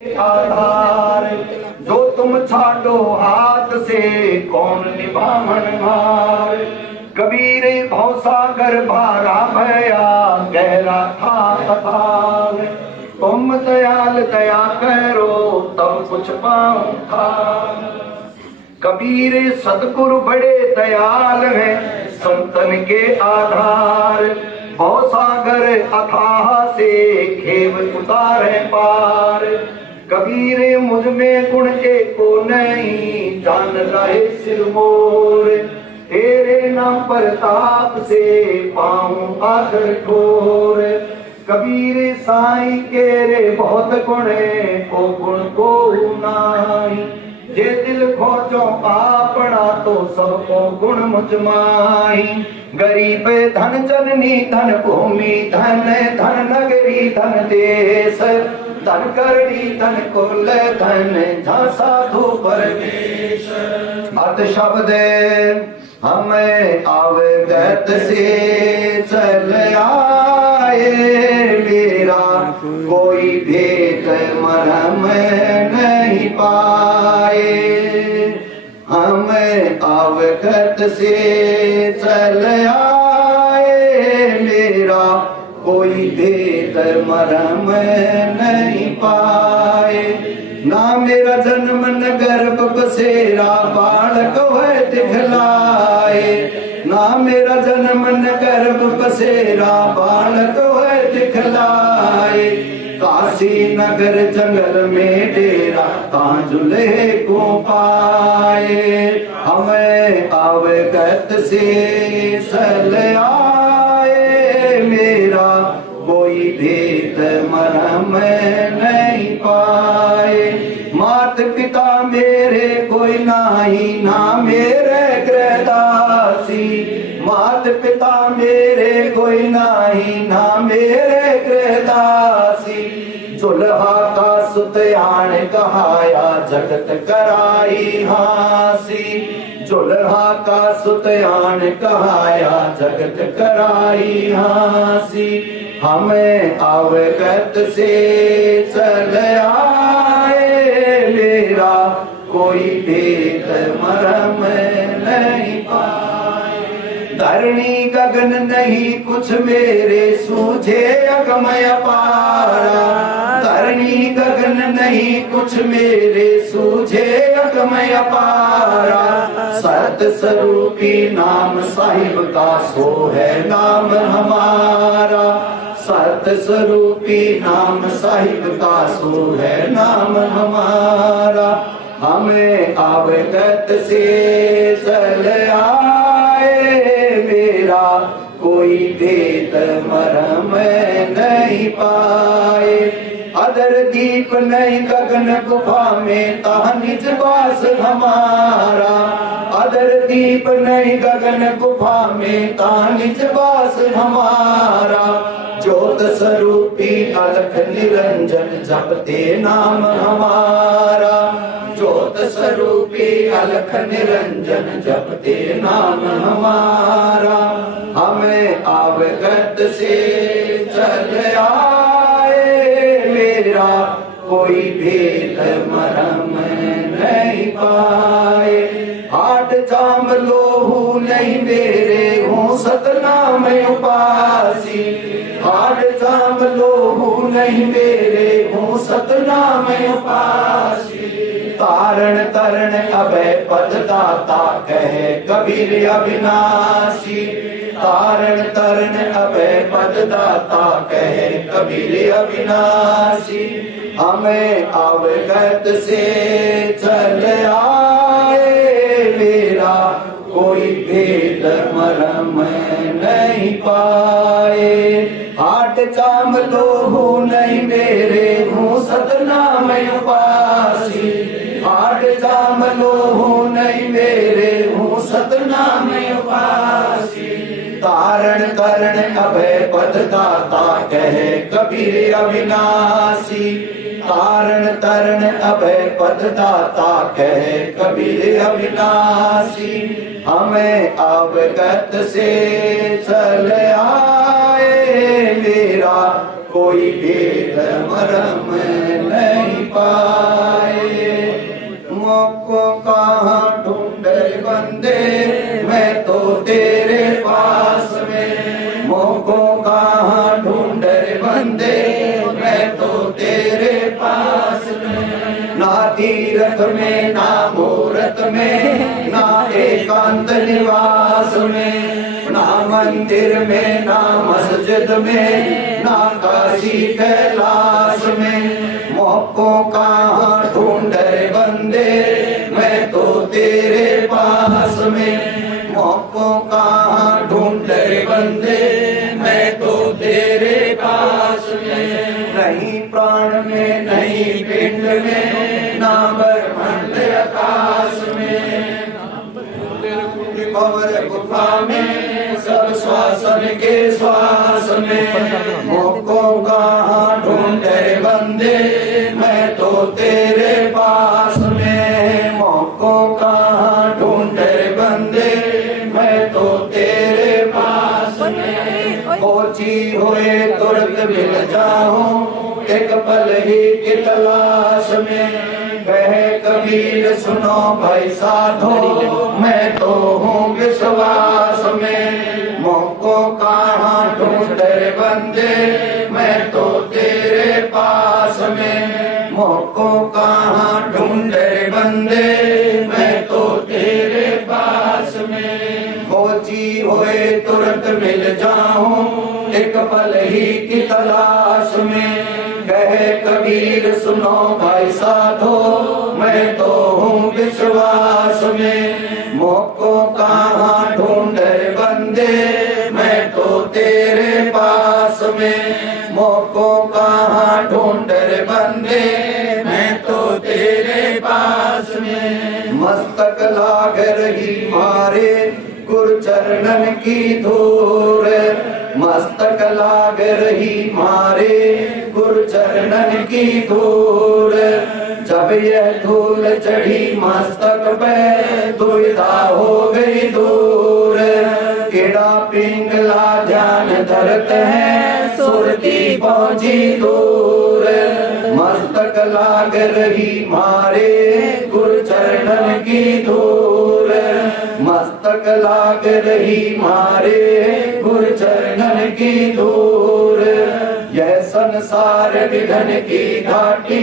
आधार जो तुम छाड़ो हाथ से कौन निभावन हार। कबीर भवसागर भारा भया गहरा था अथाह। तुम दयाल दया करो तब कुछ पाऊं था। कबीर सतगुरु बड़े दयाल हैं संतन के आधार। भवसागर अथाह से खेव उतारे पार। कबीर मुझ में गुण एको नहीं जान रहे सिरमोर। तेरे नाम पर ताप से पाऊं आदर ठोर। कबीर साईं के रे बहुत गुणे ओ गुण को नाई। जे दिल खोजो आपना तो सबको गुण मुझ माही। गरीब धन जननी धन भूमि धन धन नगरी धन देश। धन करणी धन कुल धन जहाँ साधु परमेश। अर्थ शब्द हमें अवगत से चल आए। मेरा कोई भेद मरम नहीं पाए। हमें अवगत से चल आए। मेरा कोई भेद मरम नहीं पाए। ना मेरा जन्म न गर्भ बसेरा बालक वह दिखलाए। ना मेरा जन्म न गर्भ बसेरा बालक वह दिखलाए। काशी नगर जंगल में डेरा ताजुले को पाए। हमें अवगत से चल आए। मेरा कोई भेद मरम नहीं पाए। मात पिता मेरे कोई नाही ना मेरे गृहदासी। मात पिता मेरे कोई नाही ना मेरे गृहदासी। चुल्हा का सुतयान कहाया जगत कराई हासी। चुल्हा का सुतयान कहाया जगत कराई हासी। हमें अवगत से चल आए। मेरा कोई भेद मरम नहीं पाए। धरणी गगन नहीं कुछ मेरे सूझे अगमय पारा। धरणी गगन नहीं कुछ मेरे सूझे अगमय पारा। सत स्वरूपी नाम साहिब का सो है नाम हमारा। सत स्वरूपी नाम साहिब का सो है नाम हमारा। हमें अवगत से चल आए। मेरा कोई भेद मरम नहीं पाए। अदर दीप नहीं गगन गुफा में ता निज वास हमारा। अदर दीप नहीं गगन गुफा में ता निज वास हमारा। ज्योत स्वरूपी अलख निरंजन जपते नाम हमारा। ज्योत स्वरूपी अलख निरंजन जपते नाम हमारा। हमें अवगत से चल आए। मेरा कोई भेद मरम नहीं पाए। हाट जाम लोहू नहीं मेरे हूँ सतनाम उपासी। हाट जाम लोहू नहीं मेरे हूँ सतनाम उपासी। तारण तरण अभय पद दाता कहे कबीर अविनाशी। तारण तरण अभय पद दाता कहे कबीर अविनाशी। हमें अवगत से चल आए। मेरा कोई भेद मरम नहीं पाए। हाट चाम लोहू नहीं मेरे हूँ सतनाम उपासी। हाट चाम लोहू नहीं मेरे हूँ सतनाम उपासी। तारण करण अभय पद दाता कहे कबीर अविनाशी। तारण तरण अभय पद दाता कहे कबीर अविनाशी। हमें अवगत से चल आए। मेरा कोई भेद मरम नहीं पाए। मोको कहाँ ढूंढे बंदे, मैं तो तेरे पास में। मोको कहाँ ढूंढे बंदे, मैं तो तेरे पास में। ना तीरथ में ना मूरत में, ना एकांत निवास में, ना मंदिर में ना मस्जिद में, ना काशी कैलाश में। मोको कहाँ ढूंढे बंदे, मैं तो तेरे पास में। मोको कहाँ ढूंढे बंदे, मैं तो तेरे पास में। नहीं प्राण में नहीं पिंड में, ना ब्रह्मांड आकाश में। भंवर गुफा में सब श्वासन के श्वास में। मोको कहाँ ढूंढे बंदे, मैं तो तेरे पास में। मोको कहाँ ढूंढे बंदे, मैं तो तेरे पास में। खोजी हुए तुरंत मिल जाऊं, एक पल ही की तलाश में। कहे कबीर सुनो भाई साधो, मैं तो हूँ विश्वास में। मोको कहाँ ढूंढे बंदे, मैं तो तेरे पास में। मोको कहाँ ढूंढे बंदे, मैं तो तेरे पास में। खोजी हुए तुरंत मिल जाऊं, एक पल ही की तलाश में। कहे कबीर सुनो भाई साधो, मैं तो हूँ विश्वास में। मोको कहाँ ढूंढे बंदे, मैं तो तेरे पास में। मोको कहाँ ढूंढे बंदे, मैं तो तेरे पास में। मस्तक लाग रही मारे गुरु चरणन की धूल, मस्तक लाग रही मारे गुरु चरणन की धूल। जब यह धूल चढ़ी मस्तक पे, दुविधा हो गई दूर। केड़ा पिंगला ध्यान धरत है, सुरती पहुंची दूर। मस्तक लाग रही मारे गुरु चरणन की धूल। मस्तक लाग रही मारे गुरु चरणन की धूल। यह संसार विघन की घाटी,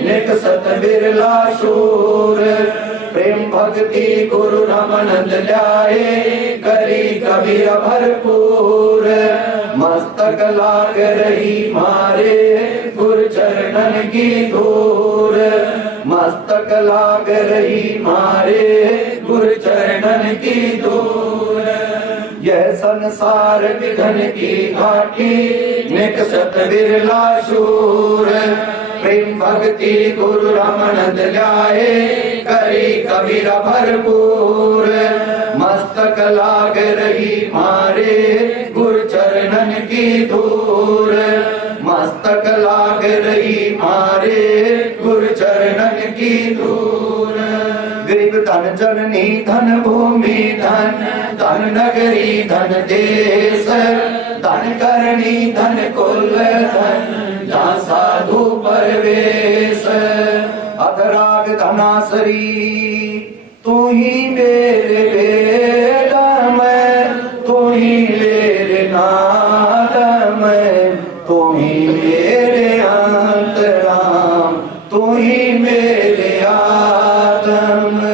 निकसत बिरला शूर। प्रेम भक्ति गुरु रामानंद ल्याए, करी कबीर भरपूर। मस्तक लाग रही मारे गुरु चरणन की धूल। मस्तक लाग रही मारे गुरु चरणन की धूल। यह संसार विघन की घाटी, निकसत बिरला शूर। प्रेम भक्ति गुरु रामानंद ल्याए, करी कबीर भरपूर। मस्तक लाग रही मारे गुरु चरणन की धूल। मस्तक लाग रही मारे गुरु चरणन की धूल। गरीब धन जननी धन भूमि धन, धन नगरी धन देश। धन करनी धन कुल धन, जहाँ साधु परवेश। अधराग धनासरी तू ही मेरे बेटा, मैं तू ही मेरे नाथ, मैं तू ही मेरे अंतराम। तू ही मेरे आत्म,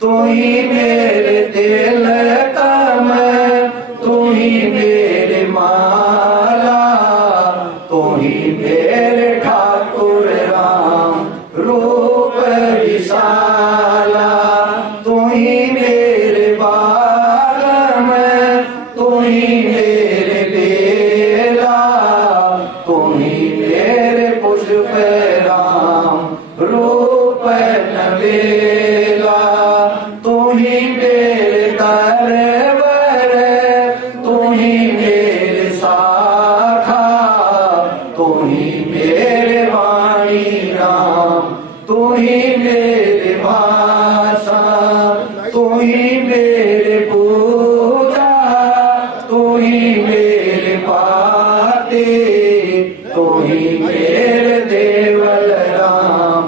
तू ही मेरे दिल का मैं, तू ही मेरे माला। तू ही मेरे ठाकुर राम रूप विशाला। तू ही मेरे बाग में, तू ही मेरे बेला। तू ही मेरे पुष्प राम रूप नवेला। तू ही मेरे दरबार, तू ही मेरे शाखा। तू ही मेरे वाणी राम, तू ही मेरे भाषा। तू ही मेरे पूजा, तू ही मेरे पाते। तू ही मेरे देवल राम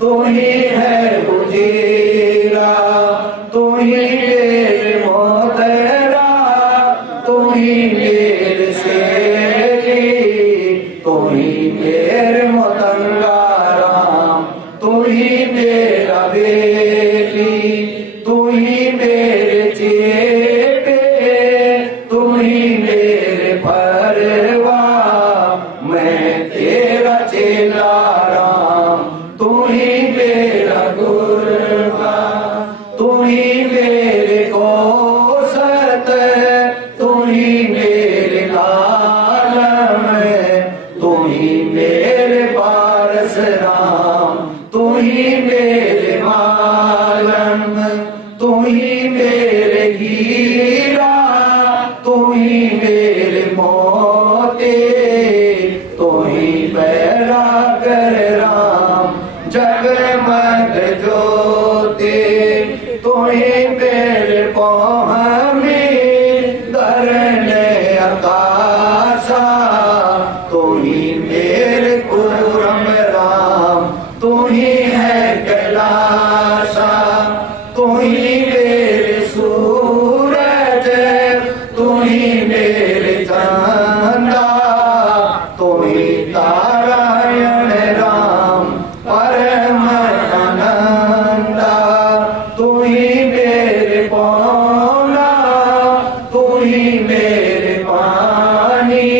तू ही है उजीरा, तू ही मेरे मोहतरा, तू ही मेरे शेरी, तू ही मेरे मोतंगा राम, तू ही मेरा बेली, तू ही मेरे चेपे, तू ही मेरे परवा, मैं तेरा चेला राम, तू ही मेरा गुरबा, तू ही मेरे कोसत, तू ही मेरे आलम, तू ही मेरे पारस राम, तू ही मेरे मालम, तू ही मेरे हीरा, तू ही मेरे मोती, तू ही मेरा कर राम, जगमग ज्योति, तू ही मेरे पौहमी धरने आकाशा, तू ही मेरे पूरम राम, तू ही है कैलाशा, तू ही मेरे सूरज, तू ही मेरे चंदा, तू ही तारायण राम परम आनंदा, तू ही मेरे पौना, तू ही मेरे पानी,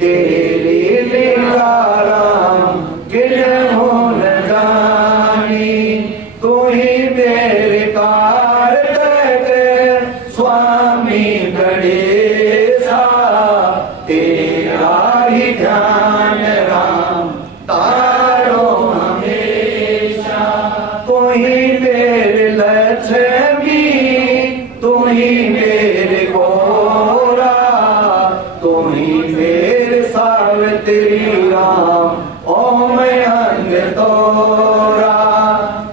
तेरी लीला राम किल हो न जानी, तू ही मेरे कार्तिक स्वामी गणेशा, तेरा ही ध्यान राम तारो हमेशा, तू ही मेरे लक्ष्मी, तू ही मेरे गोरा, तू ही मेरे सावित्री राम ओम अंग तोरा,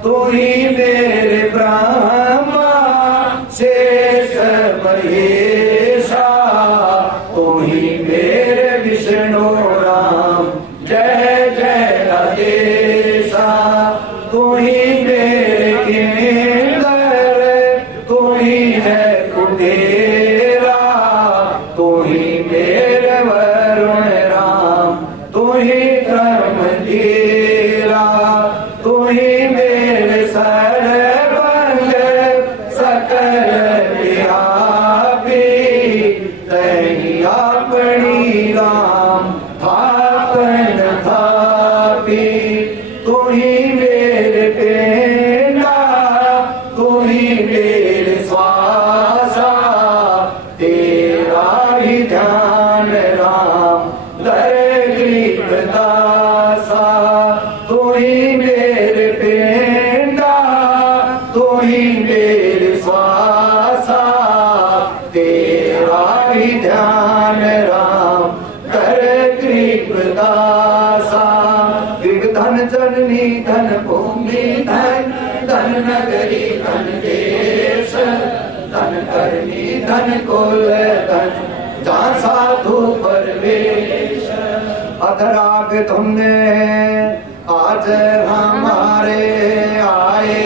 तू ही मेरे ब्रह्मा शेष महेशा, तू ही मेरे विष्णु राम जय जय राधेशा, तू ही मेरे इंद्र, तू ही है कुबेरा, तू ही मेरे वरुण राम, तू ही ब्रह्मधीरा, तू ही मेरे सर्वंग सकल व्यापी, तही अपनी राम थापन थापी, तू ही मेरे पेंडा, तू ही मेरे श्वासा, तेरा ही ध्यान राम दर गरीब दासा, तू ही मेरे पेंडा, तू ही मेरे श्वासा, तेरा ही ध्यान राम कर गरीब दासा, धन जननी धन भूमि धन, धन नगरी धन देश, धन करनी धन कुल धन, जहाँ साधु परवेश, अधराग तुमने आज हमारे आए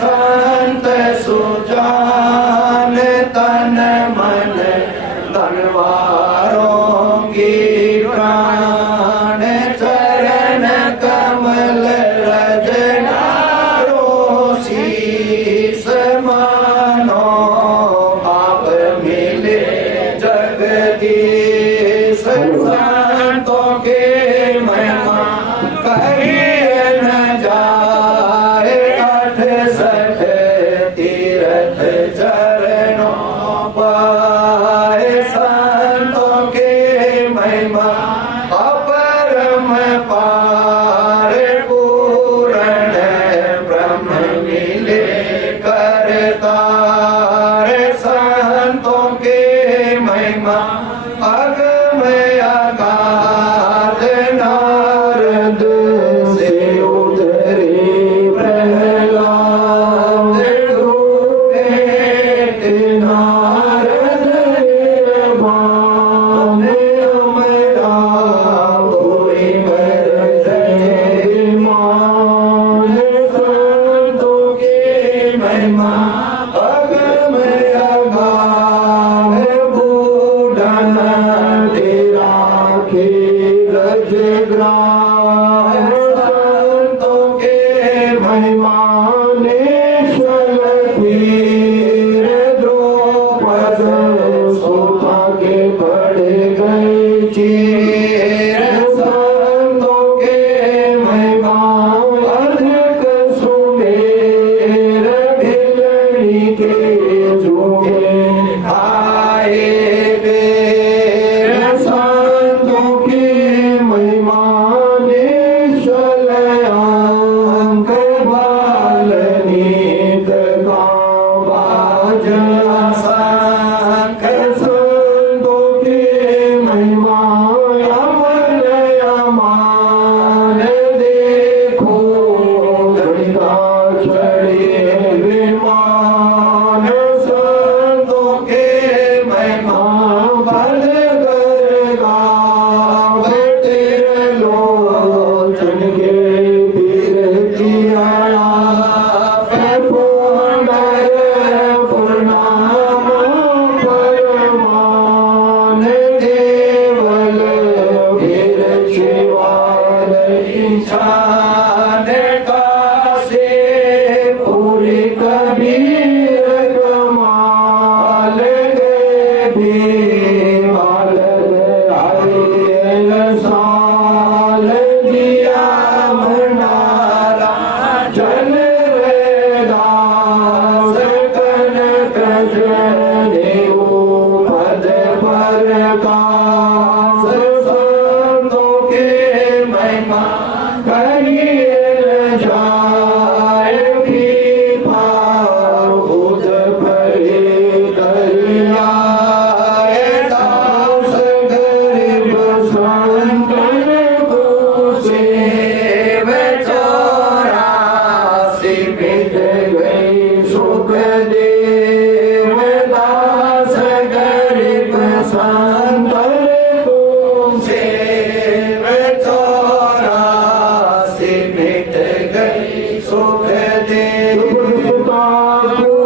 संत सुजान, तन मन धनवारों की प्राण, चरण कमल रजनारो शीस मानो, आप मिले जगदीश, संतों के महिमा कहिए न जाए, 68 तीर्थ चरणों पाए, संतों के महिमा अपरम पार, पूर्ण ब्रह्म मिले करतार, संतों के महिमा अगम अगाध, नारद से उतरे सुख दे दुग्ध सुता को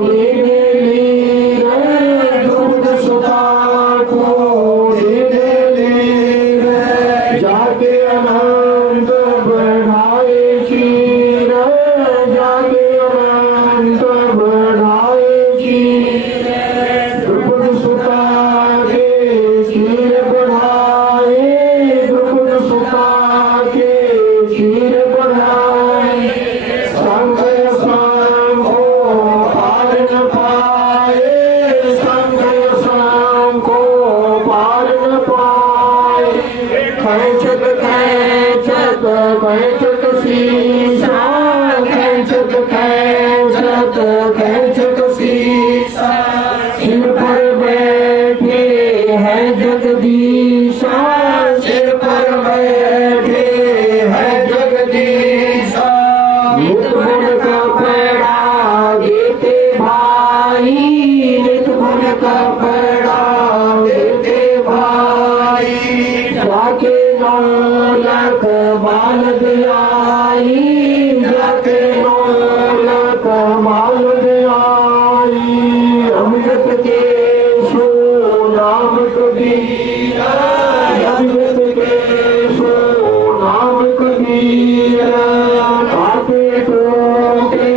देने लीर दुग्ध सुता को देने लीर जाके अनंत बढ़ाए क्षीर जाके अनंत बढ़ाए क्षीर दुग्ध सुता के क्षीर बढ़ाए दुग्ध सुता के क्षीर बढ़ाए संग संग को पार न पाए संग संग को पार न पाए खैचत खैचत खैचत शीशा खैचत खैचत खैचत शीशा सिर पर बैठे है जगदीशा सिर पर बैठे है जगदीशा नित गुण का पैड़ा देते भाई नित गुण का पैड़ा देते भाई जाके नौलख बाल दियाई जाके नौलख बाल दियाई अमृत के सो नाम कबीरा अमृत के सो नाम कबीरा ताते टूटे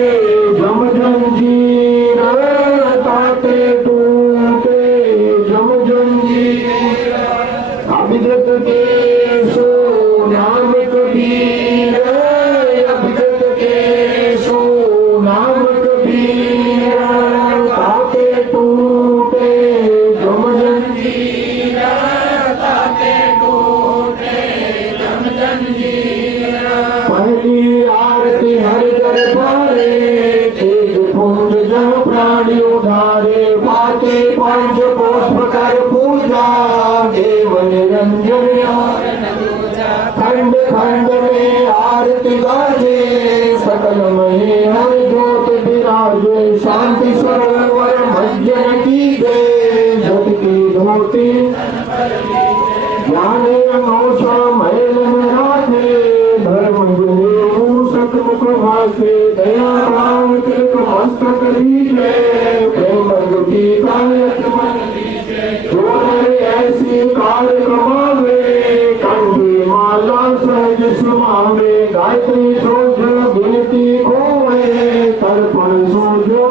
जम जंजीर ताते टूटे जम जंजीर अभिगत के सो नाम कबीर अभिगत के सो नाम कबीर ताते टूटे जम जंजीर ताते टूटे जम जंजीर पहली आरती हर दरबारे तेज पुंज जह प्राणी उधारे पाते पंच पुष्प कर पूजा देव निरंजन खंड खंड में आरती गाजे सकल महे हर ज्योत विराजे शांति सरोवर मज्जन की दे जग की धोती ज्ञाने नौशा मैल में राखे धर्म गुणे मूषक मुख भाषे दया राम कृप मस्तक लीजे प्रेम गुटी कायक मन लीजे जो नर ऐसी काल कमावे कंठी माला सहज सुमावे गायत्री सोज बिनती खोए तर्पण सोजो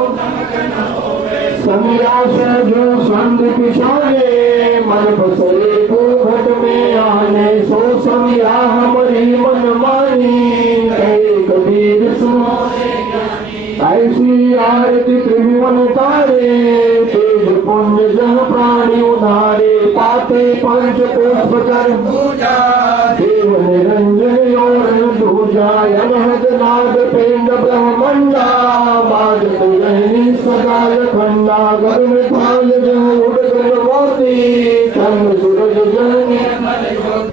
संज्ञा जो संग पिछाने मन बसरे को घट में आने सो संज्ञा हमारी मन मानी कहे कबीर सुनाए ऐसी आरती त्रिभुवन तारे तेज पुण्य जह प्राणी उधारे पाते पंच पुष्प कर पूजा देव निरंजन और दूजा अनहद नाद पिंड ब्रह्मंडा